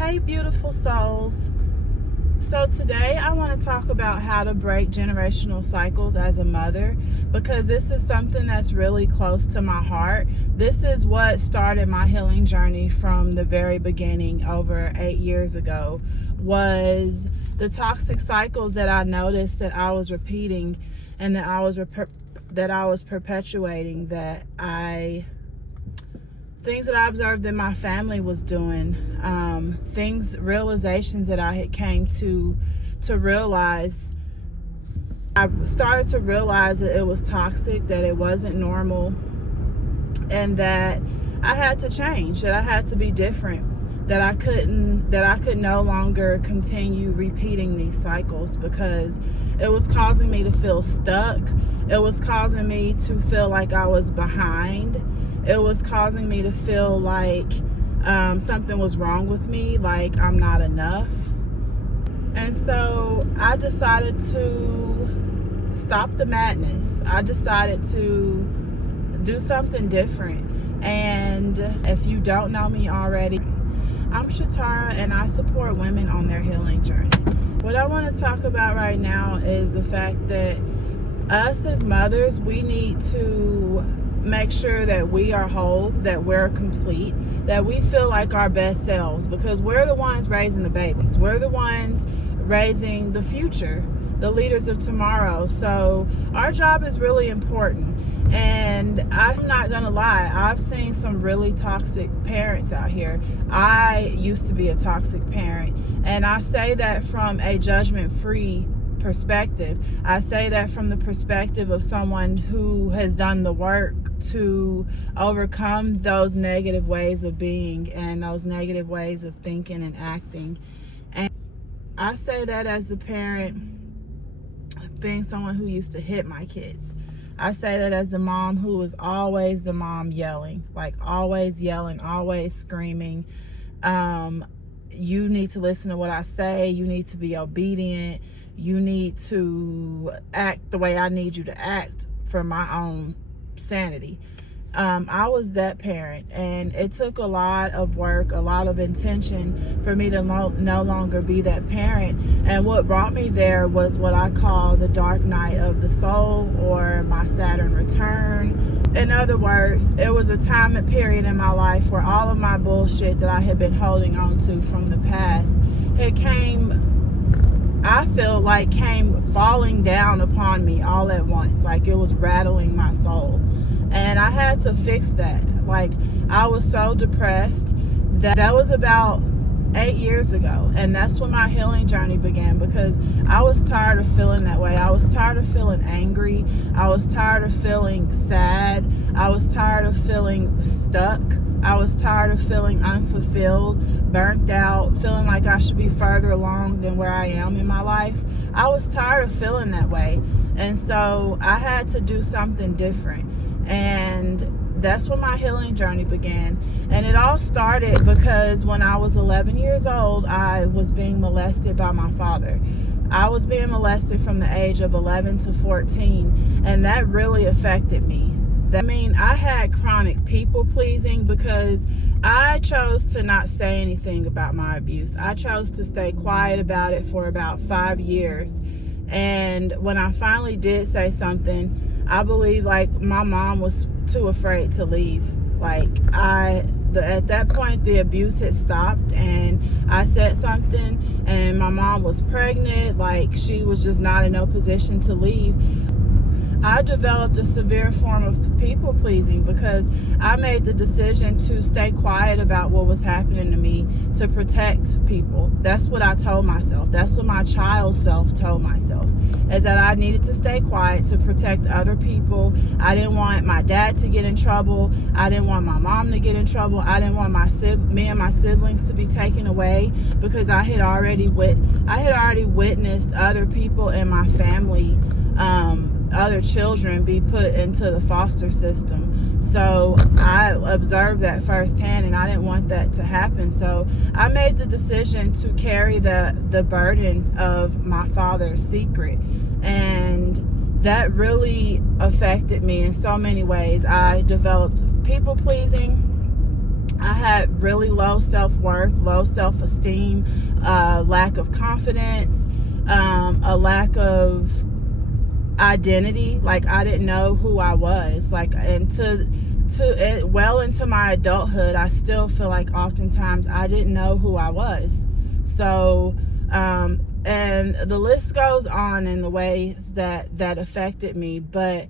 Hey, beautiful souls. So today I want to talk about how to break generational cycles as a mother, because this is something that's really close to my heart. This is what started my healing journey from the very beginning over 8 years ago, was the toxic cycles that I noticed that I was repeating and that I was perpetuating, things that I observed that my family was doing, realizations that I had came to realize. I started to realize that it was toxic, that it wasn't normal, and that I had to change, that I had to be different, that I could no longer continue repeating these cycles, because it was causing me to feel stuck. It was causing me to feel like I was behind. It was causing me to feel like something was wrong with me, like I'm not enough. And so I decided to stop the madness. I decided to do something different. And if you don't know me already, I'm Shatara, and I support women on their healing journey. What I want to talk about right now is the fact that us as mothers, we need to make sure that we are whole, that we're complete, that we feel like our best selves, because we're the ones raising the babies. We're the ones raising the future, the leaders of tomorrow. So our job is really important. And I'm not gonna lie, I've seen some really toxic parents out here. I used to be a toxic parent, and I say that from a judgment-free perspective. I say that from the perspective of someone who has done the work to overcome those negative ways of being and those negative ways of thinking and acting. And I say that as a parent, being someone who used to hit my kids. I say that as a mom who was always the mom yelling, like always yelling, always screaming. You need to listen to what I say. You need to be obedient. You need to act the way I need you to act for my own sanity. I was that parent, and it took a lot of work, a lot of intention for me to no longer be that parent. And what brought me there was what I call the dark night of the soul, or my Saturn return. In other words, it was a time and period in my life where all of my bullshit that I had been holding on to from the past I feel like came falling down upon me all at once, like it was rattling my soul. And I had to fix that. Like, I was so depressed. That was about 8 years ago, and that's when my healing journey began, because I was tired of feeling that way. I was tired of feeling angry. I was tired of feeling sad. I was tired of feeling stuck. I was tired of feeling unfulfilled, burnt out, feeling like I should be further along than where I am in my life. I was tired of feeling that way. And so I had to do something different. And that's when my healing journey began. And it all started because when I was 11 years old, I was being molested by my father. I was being molested from the age of 11 to 14, and that really affected me. I had chronic people pleasing, because I chose to not say anything about my abuse. I chose to stay quiet about it for about 5 years. And when I finally did say something, I believe like my mom was too afraid to leave. At that point, the abuse had stopped, and I said something, and my mom was pregnant. Like, she was just not in no position to leave. I developed a severe form of people pleasing because I made the decision to stay quiet about what was happening to me to protect people. That's what I told myself. That's what my child self told myself, is that I needed to stay quiet to protect other people. I didn't want my dad to get in trouble. I didn't want my mom to get in trouble. I didn't want me and my siblings to be taken away, because I had already witnessed other people in my family, other children, be put into the foster system. So I observed that firsthand, and I didn't want that to happen. So I made the decision to carry the burden of my father's secret, and that really affected me in so many ways. I developed people pleasing. I had really low self-worth, low self-esteem, lack of confidence, a lack of identity. Like, I didn't know who I was. Like, and well into my adulthood, I still feel like oftentimes I didn't know who I was. So, and the list goes on in the ways that affected me. But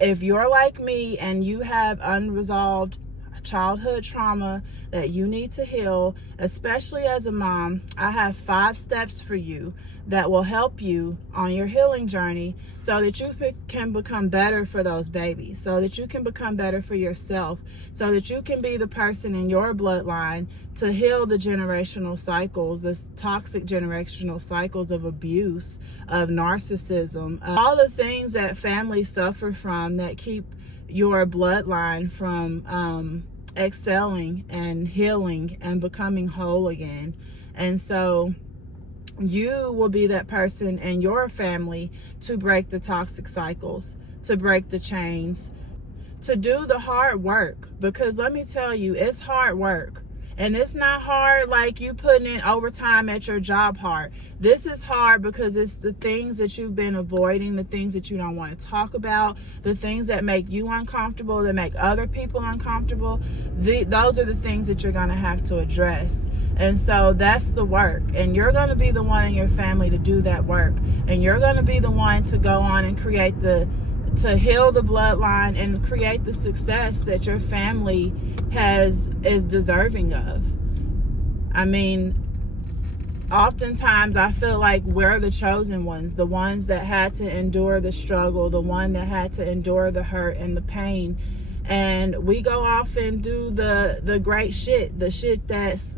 if you're like me and you have unresolved childhood trauma that you need to heal, especially as a mom, I have 5 steps for you that will help you on your healing journey so that you can become better for those babies, so that you can become better for yourself, so that you can be the person in your bloodline to heal the generational cycles, the toxic generational cycles of abuse, of narcissism, all the things that families suffer from that keep your bloodline from excelling and healing and becoming whole again. And so you will be that person in your family to break the toxic cycles, to break the chains, to do the hard work. Because let me tell you, it's hard work. And it's not hard like you putting in overtime at your job hard. This is hard because it's the things that you've been avoiding, the things that you don't want to talk about, the things that make you uncomfortable, that make other people uncomfortable. Those are the things that you're going to have to address. And so that's the work. And you're going to be the one in your family to do that work. And you're going to be the one to go on and to heal the bloodline and create the success that your family is deserving of. I mean, oftentimes I feel like we're the chosen ones, the ones that had to endure the struggle, the one that had to endure the hurt and the pain. And we go off and do the great shit, the shit that's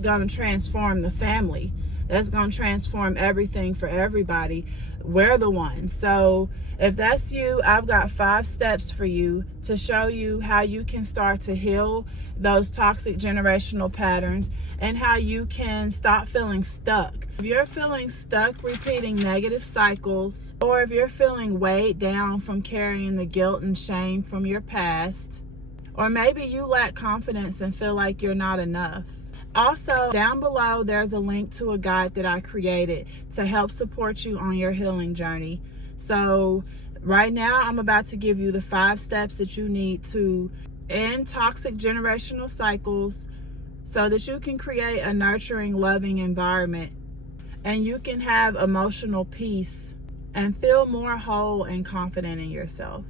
gonna transform the family, that's gonna transform everything for everybody. We're the ones. So if that's you, I've got 5 steps for you to show you how you can start to heal those toxic generational patterns and how you can stop feeling stuck. If you're feeling stuck repeating negative cycles, or if you're feeling weighed down from carrying the guilt and shame from your past, or maybe you lack confidence and feel like you're not enough. Also, down below, there's a link to a guide that I created to help support you on your healing journey. So right now, I'm about to give you the 5 steps that you need to end toxic generational cycles so that you can create a nurturing, loving environment and you can have emotional peace and feel more whole and confident in yourself.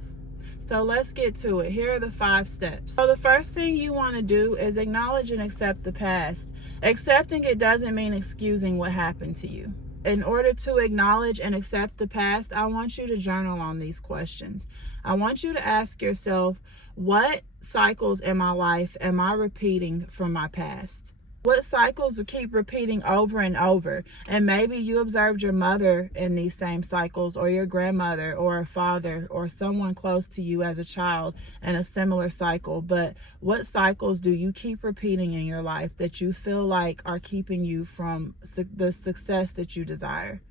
So let's get to it. Here are the 5 steps. So the first thing you want to do is acknowledge and accept the past. Accepting it doesn't mean excusing what happened to you. In order to acknowledge and accept the past, I want you to journal on these questions. I want you to ask yourself, what cycles in my life am I repeating from my past? What cycles keep repeating over and over? And maybe you observed your mother in these same cycles, or your grandmother, or a father, or someone close to you as a child in a similar cycle. But what cycles do you keep repeating in your life that you feel like are keeping you from the success that you desire?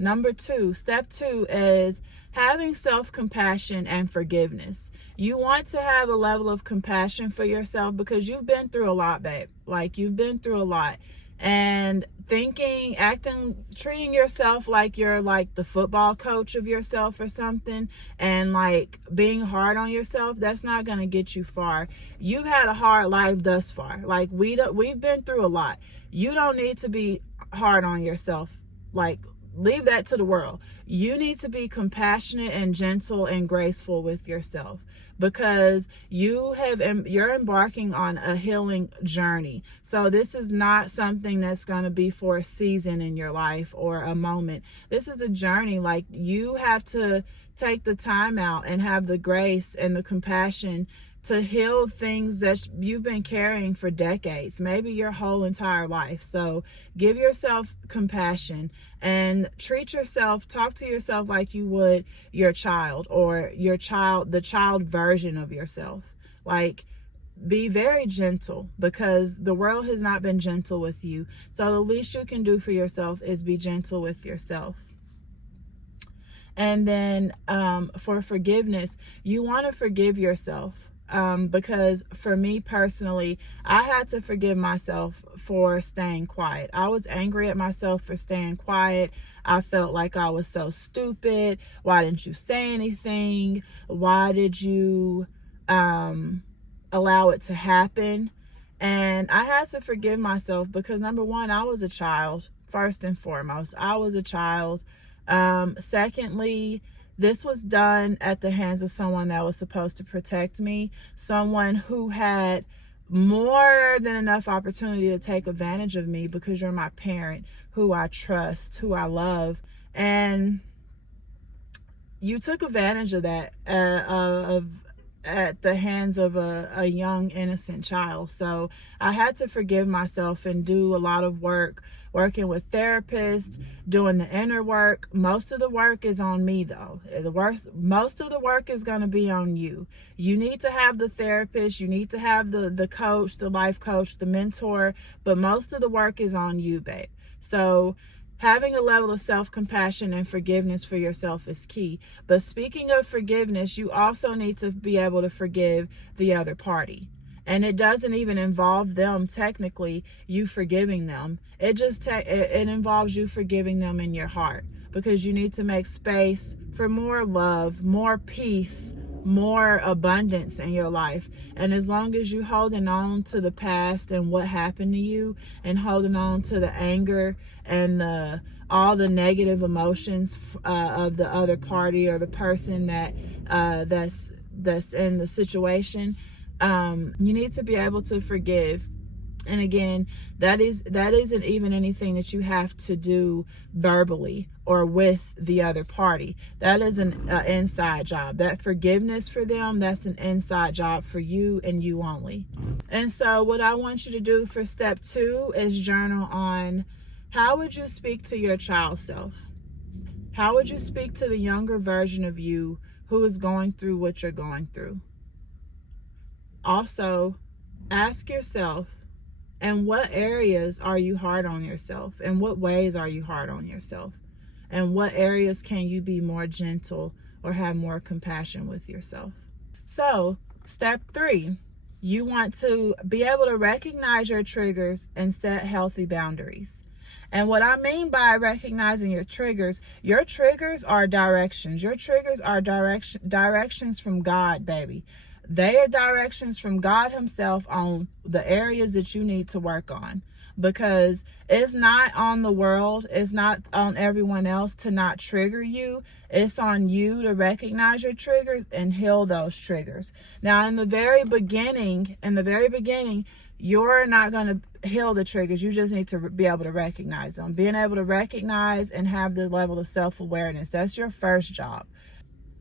Number 2, step 2 is having self-compassion and forgiveness. You want to have a level of compassion for yourself because you've been through a lot, babe. Like, you've been through a lot. And treating yourself like you're like the football coach of yourself or something, and like being hard on yourself, that's not going to get you far. You've had a hard life thus far. Like, we've been through a lot. You don't need to be hard on yourself. Like, leave that to the world. You need to be compassionate and gentle and graceful with yourself because you're embarking on a healing journey. So this is not something that's going to be for a season in your life or a moment. This is a journey. Like, you have to take the time out and have the grace and the compassion to heal things that you've been carrying for decades, maybe your whole entire life. So give yourself compassion and talk to yourself like you would your child, or the child version of yourself. Like, be very gentle because the world has not been gentle with you. So the least you can do for yourself is be gentle with yourself. And then for forgiveness, you want to forgive yourself Because for me personally, I had to forgive myself for staying quiet. I was angry at myself for staying quiet. I felt like I was so stupid. Why didn't you say anything? Why did you allow it to happen? And I had to forgive myself because, number one, I was a child. First and foremost, I was a child. Secondly, this was done at the hands of someone that was supposed to protect me, someone who had more than enough opportunity to take advantage of me, because you're my parent, who I trust, who I love. And you took advantage of that, at the hands of a young innocent child. So I had to forgive myself and do a lot of work, working with therapists, doing the inner work. Most of the work is on me, though. Most of the work is going to be on you. You need to have the therapist, you need to have the coach, the life coach, the mentor, but most of the work is on you, babe. So having a level of self-compassion and forgiveness for yourself is key. But speaking of forgiveness, you also need to be able to forgive the other party. And it doesn't even involve them technically, you forgiving them. It involves you forgiving them in your heart, because you need to make space for more love, more peace, more abundance in your life. And as long as you holding on to the past and what happened to you, and holding on to the anger and all the negative emotions of the other party or the person that's in the situation, you need to be able to forgive. And again, that isn't even anything that you have to do verbally or with the other party. That is an inside job. That forgiveness for them, that's an inside job for you and you only. And so what I want you to do for step 2 is journal on, how would you speak to your child self? How would you speak to the younger version of you who is going through what you're going through? Also, ask yourself, in what areas are you hard on yourself? In what ways are you hard on yourself? And what areas can you be more gentle or have more compassion with yourself? So, step 3, you want to be able to recognize your triggers and set healthy boundaries. And what I mean by recognizing your triggers are directions. Your triggers are directions from God, baby. They are directions from God himself on the areas that you need to work on, because it's not on the world, it's not on everyone else to not trigger you. It's on you to recognize your triggers and heal those triggers. Now, in the very beginning, you're not going to heal the triggers. You just need to be able to recognize them. Being able to recognize and have the level of self-awareness, that's your first job.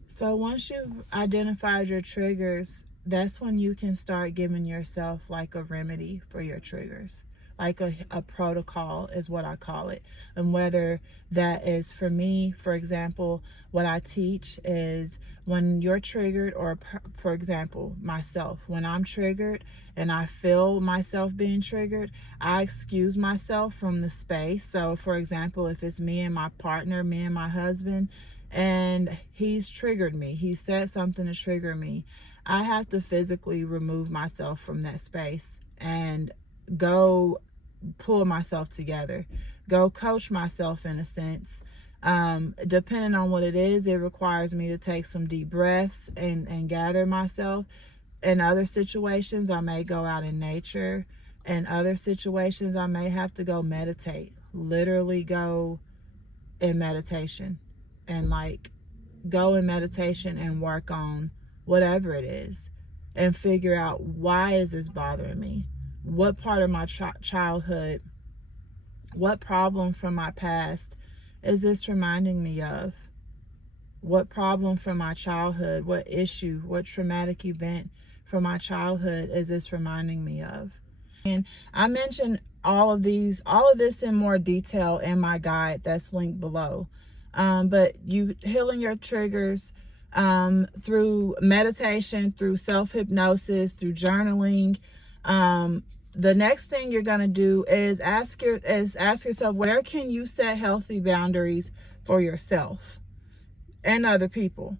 So once you've identified your triggers, that's when you can start giving yourself like a remedy for your triggers. Like a protocol is what I call it. And whether that is, for me, for example, what I teach is, when you're triggered, or for example, myself, when I'm triggered and I feel myself being triggered, I excuse myself from the space. So for example, if it's me and my partner, me and my husband, and he's triggered me, he said something to trigger me, I have to physically remove myself from that space and go pull myself together, go coach myself in a sense. Depending on what it is, it requires me to take some deep breaths and gather myself. In other situations, I may go out in nature. In other situations, I may have to go meditate, literally go in meditation, and go in meditation and work on whatever it is and figure out, why is this bothering me? What part of my childhood, what problem from my past is this reminding me of? What problem from my childhood, what issue, what traumatic event from my childhood is this reminding me of? And I mentioned all of this in more detail in my guide that's linked below. But you healing your triggers through meditation, through self-hypnosis, through journaling. The next thing you're going to do is ask yourself, where can you set healthy boundaries for yourself and other people?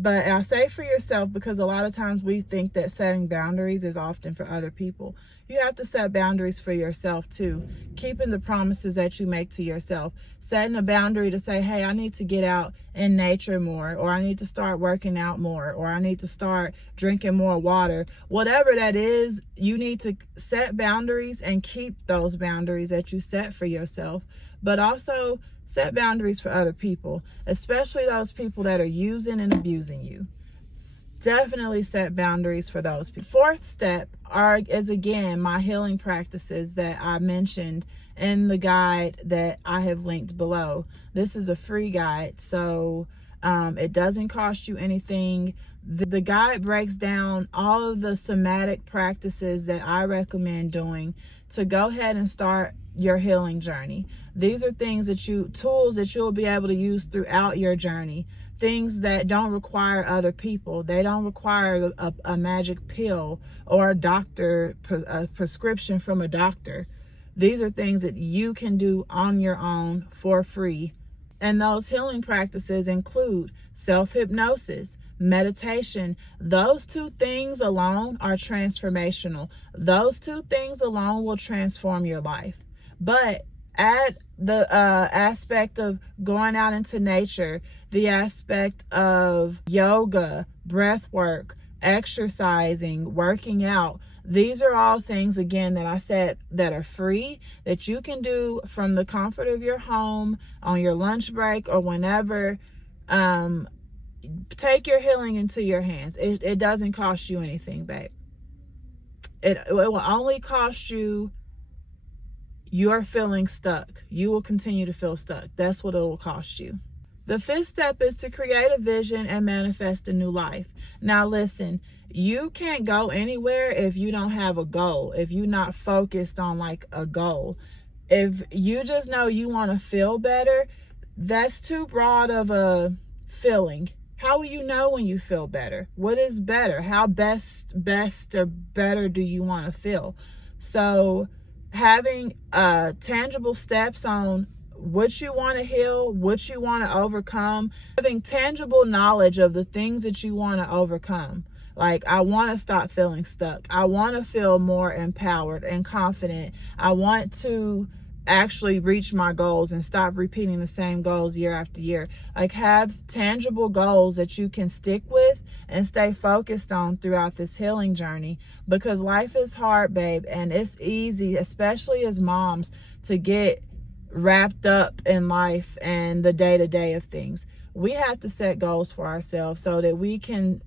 But I say for yourself because a lot of times we think that setting boundaries is often for other people. You have to set boundaries for yourself too. Keeping the promises that you make to yourself. Setting a boundary to say, hey, I need to get out in nature more, or I need to start working out more, or I need to start drinking more water. Whatever that is, you need to set boundaries and keep those boundaries that you set for yourself. But also set boundaries for other people, especially those people that are using and abusing you. Definitely set boundaries for those people. Fourth step is again my healing practices that I mentioned in the guide that I have linked below. This is a free guide, so it doesn't cost you anything. The guide breaks down all of the somatic practices that I recommend doing to go ahead and start your healing journey. These are tools that you'll be able to use throughout your journey. Things that don't require other people. They don't require a magic pill or a prescription from a doctor. These are things that you can do on your own for free. And those healing practices include self-hypnosis, meditation. Those two things alone are transformational. Those two things alone will transform your life. But add the aspect of going out into nature, the aspect of yoga, breath work, exercising, working out. These are all things, again, that I said that are free, that you can do from the comfort of your home, on your lunch break, or whenever. Take your healing into your hands. It doesn't cost you anything, babe. It will only cost you you're feeling stuck. You will continue to feel stuck. That's what it will cost you. The fifth step is to create a vision and manifest a new life. Now listen, you can't go anywhere if you don't have a goal, if you're not focused on like a goal. If you just know you want to feel better, that's too broad of a feeling. How will you know when you feel better? What is better? How best or better do you want to feel? So having tangible steps on what you want to heal, what you want to overcome, having tangible knowledge of the things that you want to overcome. Like, I want to stop feeling stuck. I want to feel more empowered and confident. I want to actually reach my goals and stop repeating the same goals year after year. Like, have tangible goals that you can stick with and stay focused on throughout this healing journey, because life is hard, babe, and it's easy, especially as moms, to get wrapped up in life and the day-to-day of things. We have to set goals for ourselves so that we can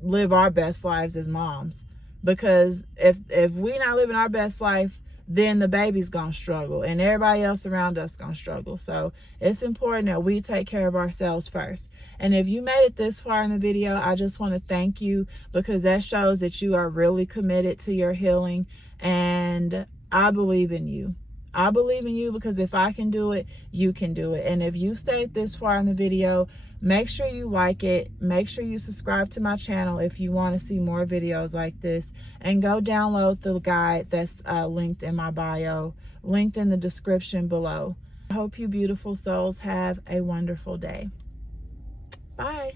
live our best lives as moms, because if we're not living our best life, then the baby's gonna struggle and everybody else around us gonna struggle. So it's important that we take care of ourselves first. And if you made it this far in the video, I just want to thank you, because that shows that you are really committed to your healing, and I believe in you. I believe in you, because if I can do it, you can do it. And if you stayed this far in the video, make sure you like it. Make sure you subscribe to my channel if you want to see more videos like this. And go download the guide that's linked in my bio, linked in the description below. I hope you beautiful souls have a wonderful day. Bye.